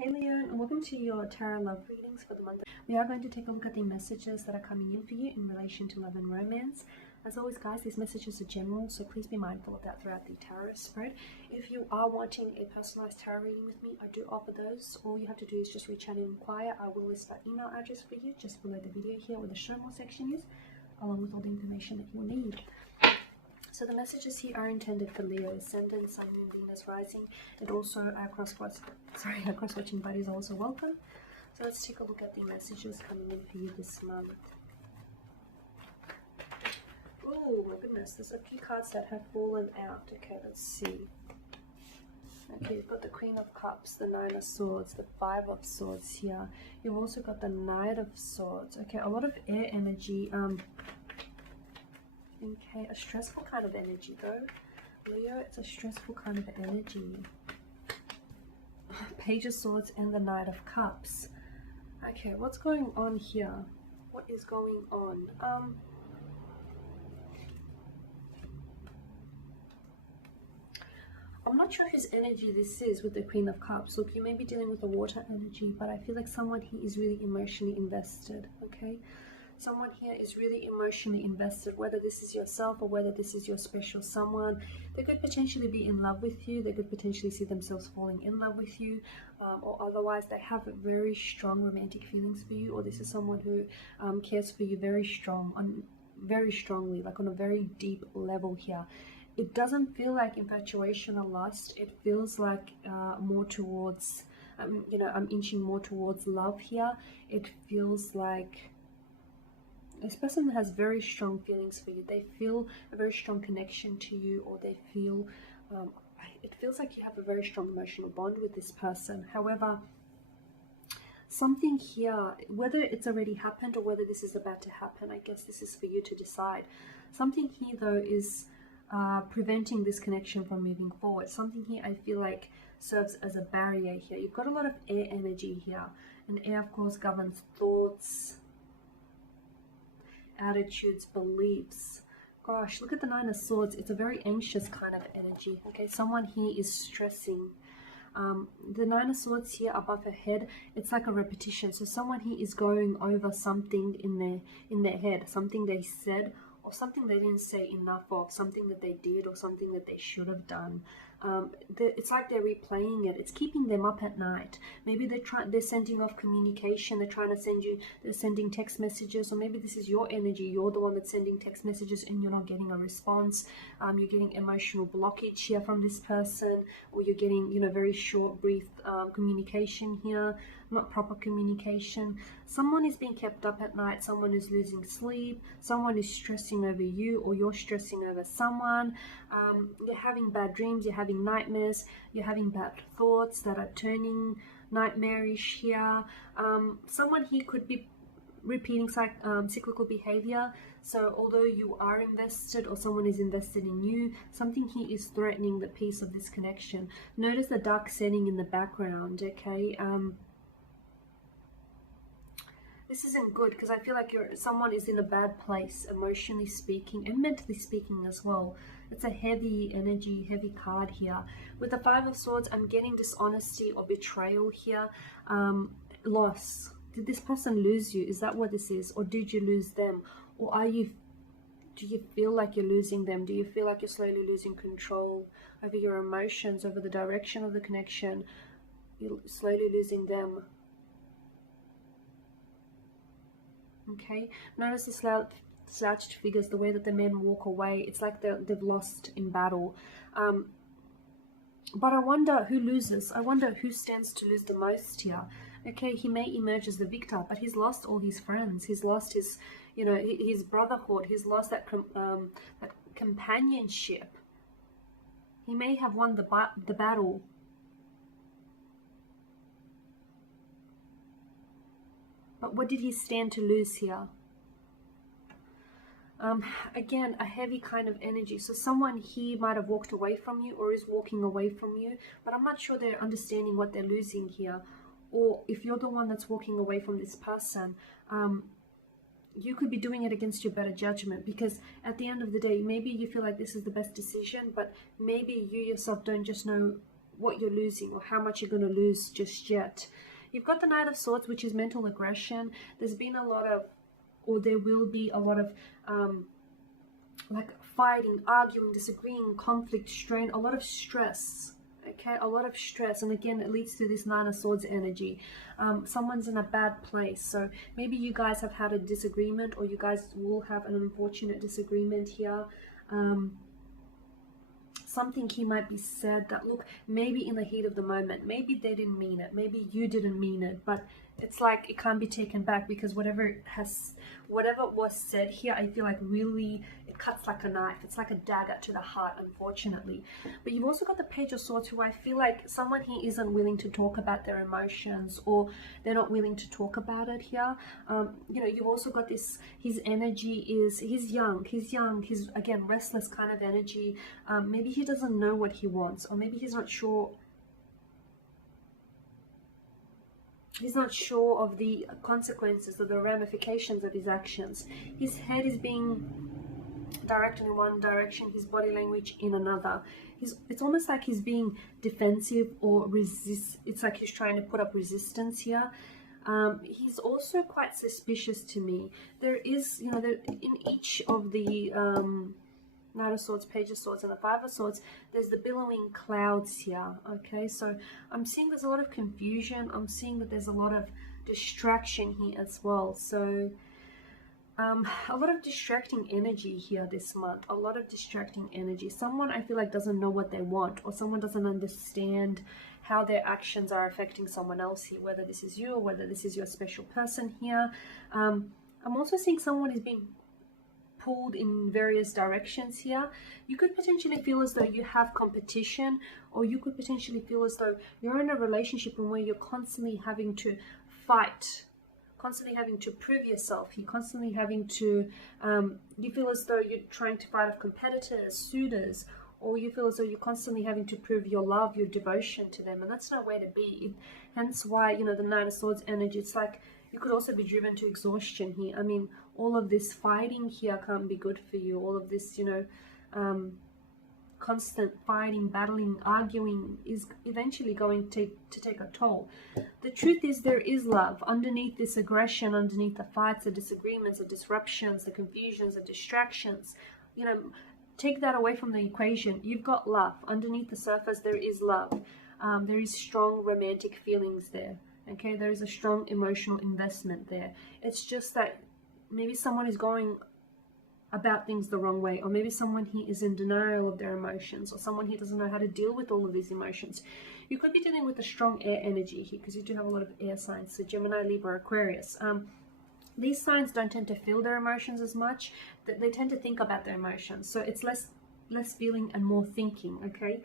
Hey Leo, and welcome to your tarot love readings for the month. We are going to take a look at the messages that are coming in for you in relation to love and romance. As always, guys, these messages are general, so please be mindful of that throughout the tarot spread. If you are wanting a personalized tarot reading with me, I do offer those. All you have to do is just reach out and inquire. I will list that email address for you just below the video here where the show more section is, along with all the information that you will need. So the messages here are intended for Leo, Ascendant, Sun, Moon, Venus, Rising, and also our cross-watching buddies are also welcome. So let's take a look at the messages coming in for you this month. Oh my goodness, there's a few cards that have fallen out. Okay, let's see. Okay, you've got the Queen of Cups, the Nine of Swords, the Five of Swords here. You've also got the Knight of Swords. Okay, a lot of air energy. Okay, a stressful kind of energy though. Leo, it's a stressful kind of energy. Page of Swords and the Knight of Cups. Okay, what's going on here? What is going on? I'm not sure whose energy this is with the Queen of Cups. Look, you may be dealing with a water energy, but I feel like someone here is really emotionally invested, okay? Someone here is really emotionally invested, whether this is yourself or whether this is your special someone. They could potentially be in love with you. They could potentially see themselves falling in love with you, or otherwise they have very strong romantic feelings for you, or this is someone who cares for you very strongly, like on a very deep level here. It doesn't feel like infatuation or lust. It feels like more towards, I'm inching more towards love here. It feels like this person has very strong feelings for you. They feel a very strong connection to you, or they feel, it feels like you have a very strong emotional bond with this person. However, something here, whether it's already happened or whether this is about to happen, I guess this is for you to decide. Something here though is preventing this connection from moving forward. Something here I feel like serves as a barrier here. You've got a lot of air energy here, and air of course governs thoughts, attitudes, beliefs. Gosh, look at the Nine of Swords. It's a very anxious kind of energy. Okay, someone here is stressing. The Nine of Swords here above her head, it's like a repetition. So someone here is going over something in their head, something they said or something they didn't say enough of, something that they did or something that they should have done. It's like they're replaying it. It's keeping them up at night. Maybe they're sending off communication. They're sending text messages, or maybe this is your energy. You're the one that's sending text messages and you're not getting a response. You're getting emotional blockage here from this person, or you're getting, very short, brief communication here, not proper communication. Someone is being kept up at night. Someone is losing sleep. Someone is stressing over you, or you're stressing over someone. You're having bad dreams. You're having nightmares. You're having bad thoughts that are turning nightmarish here. Someone here could be repeating cyclical behavior. So although you are invested, or someone is invested in you, something here is threatening the peace of this connection. Notice the dark setting in the background. Okay, this isn't good, because I feel like someone is in a bad place, emotionally speaking and mentally speaking as well. It's a heavy energy, heavy card here. With the Five of Swords, I'm getting dishonesty or betrayal here. Loss. Did this person lose you? Is that what this is? Or did you lose them? Or do you feel like you're losing them? Do you feel like you're slowly losing control over your emotions, over the direction of the connection? You're slowly losing them. Okay, notice the slouched figures, the way that the men walk away. It's like they've lost in battle. But I wonder who loses. I wonder who stands to lose the most here. Okay, he may emerge as the victor, but he's lost all his friends. He's lost his, his brotherhood. He's lost that companionship. He may have won the battle, but what did he stand to lose here? Again, a heavy kind of energy. So someone here might have walked away from you, or is walking away from you, but I'm not sure they're understanding what they're losing here. Or if you're the one that's walking away from this person, you could be doing it against your better judgment, because at the end of the day, maybe you feel like this is the best decision, but maybe you yourself don't just know what you're losing or how much you're going to lose just yet. You've got the Knight of Swords, which is mental aggression. There's been a lot of, or there will be a lot of like fighting, arguing, disagreeing, conflict, strain, a lot of stress. Okay, a lot of stress, and again it leads to this Nine of Swords energy. Someone's in a bad place, so maybe you guys have had a disagreement, or you guys will have an unfortunate disagreement here. Something he might be said that, look, maybe in the heat of the moment, maybe they didn't mean it, maybe you didn't mean it, but it's like it can't be taken back, because whatever was said here, I feel like really it cuts like a knife. It's like a dagger to the heart, unfortunately. But you've also got the Page of Swords, who I feel like someone here isn't willing to talk about their emotions, or they're not willing to talk about it here. You know, you've also got this, his energy is, he's young, he's again restless kind of energy. Maybe he doesn't know what he wants, or maybe he's not sure. He's not sure of the consequences or the ramifications of his actions. His head is being directed in one direction, his body language in another. It's almost like he's being defensive or resist. It's like he's trying to put up resistance here. He's also quite suspicious to me. There is, you know, in each of the Knight of Swords, Page of Swords, and the Five of Swords, there's the billowing clouds here. Okay, so I'm seeing there's a lot of confusion. I'm seeing that there's a lot of distraction here as well. So a lot of distracting energy here this month. A lot of distracting energy. Someone, I feel like, doesn't know what they want, or someone doesn't understand how their actions are affecting someone else here, whether this is you or whether this is your special person here. I'm also seeing someone is being pulled in various directions here. You could potentially feel as though you have competition, or you could potentially feel as though you're in a relationship in where you're constantly having to fight, constantly having to prove yourself. You're constantly having to, you feel as though you're trying to fight off competitors, suitors, or you feel as though you're constantly having to prove your love, your devotion to them, and that's no way to be. Hence why, you know, the Nine of Swords energy, it's like you could also be driven to exhaustion here. I mean, all of this fighting here can't be good for you. All of this, you know, constant fighting, battling, arguing is eventually going to take a toll. The truth is, there is love underneath this aggression, underneath the fights, the disagreements, the disruptions, the confusions, the distractions. You know, take that away from the equation. You've got love. Underneath the surface, there is love. There is strong romantic feelings there. Okay, there is a strong emotional investment there. It's just that maybe someone is going about things the wrong way, or maybe someone here is in denial of their emotions, or someone here doesn't know how to deal with all of these emotions. You could be dealing with a strong air energy here, because you do have a lot of air signs, so Gemini, Libra, Aquarius. These signs don't tend to feel their emotions as much. They tend to think about their emotions, so it's less feeling and more thinking. Okay.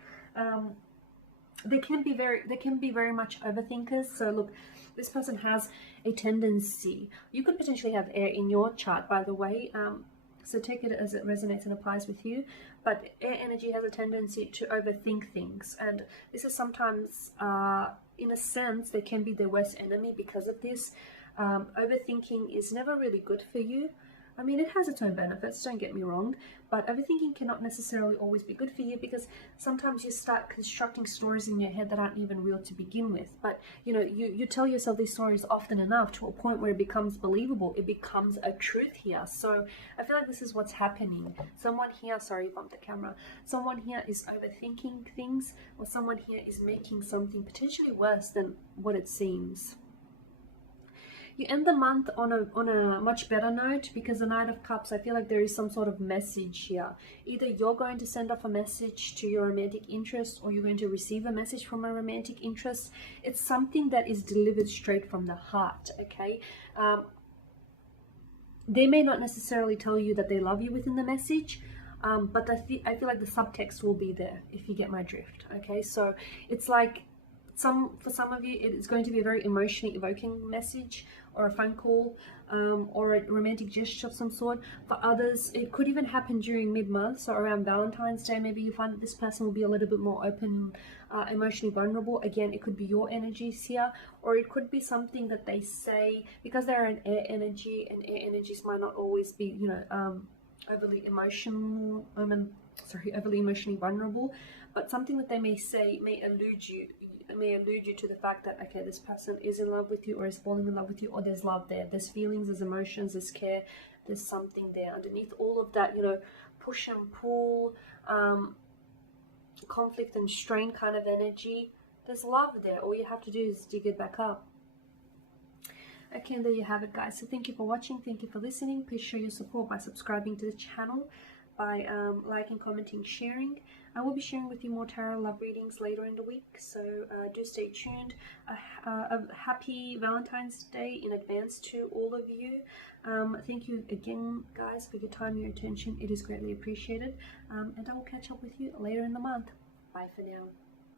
They can be very much overthinkers. So look, this person has a tendency. You could potentially have air in your chart, by the way. So take it as it resonates and applies with you. But air energy has a tendency to overthink things, and this is sometimes, in a sense, they can be their worst enemy because of this. Overthinking is never really good for you. I mean, it has its own benefits, don't get me wrong, but overthinking cannot necessarily always be good for you, because sometimes you start constructing stories in your head that aren't even real to begin with. But, you know, you tell yourself these stories often enough to a point where it becomes believable. It becomes a truth here. So I feel like this is what's happening. Someone here, sorry, bumped the camera. Someone here is overthinking things, or someone here is making something potentially worse than what it seems. You end the month on a much better note, because the Knight of Cups, I feel like there is some sort of message here. Either you're going to send off a message to your romantic interest, or you're going to receive a message from a romantic interest. It's something that is delivered straight from the heart, okay? They may not necessarily tell you that they love you within the message, but I feel like the subtext will be there, if you get my drift, okay? So it's like, for some of you, it is going to be a very emotionally evoking message, or a phone call, or a romantic gesture of some sort. For others, it could even happen during mid-month, so around Valentine's Day. Maybe you find that this person will be a little bit more open, emotionally vulnerable. Again, it could be your energies here, or it could be something that they say, because they're an air energy, and air energies might not always be, you know, overly emotional. overly emotionally vulnerable, but something that they may say may allude you to the fact that, okay, this person is in love with you, or is falling in love with you, or there's love there, there's feelings, there's emotions, there's care, there's something there underneath all of that, push and pull, conflict and strain kind of energy. There's love there. All you have to do is dig it back up. Okay, and there you have it, guys. So thank you for watching, thank you for listening. Please show your support by subscribing to the channel, by liking, commenting, sharing. I will be sharing with you more tarot love readings later in the week, so do stay tuned. A happy Valentine's Day in advance to all of you. Thank you again, guys, for your time, your attention. It is greatly appreciated, and I will catch up with you later in the month. Bye for now.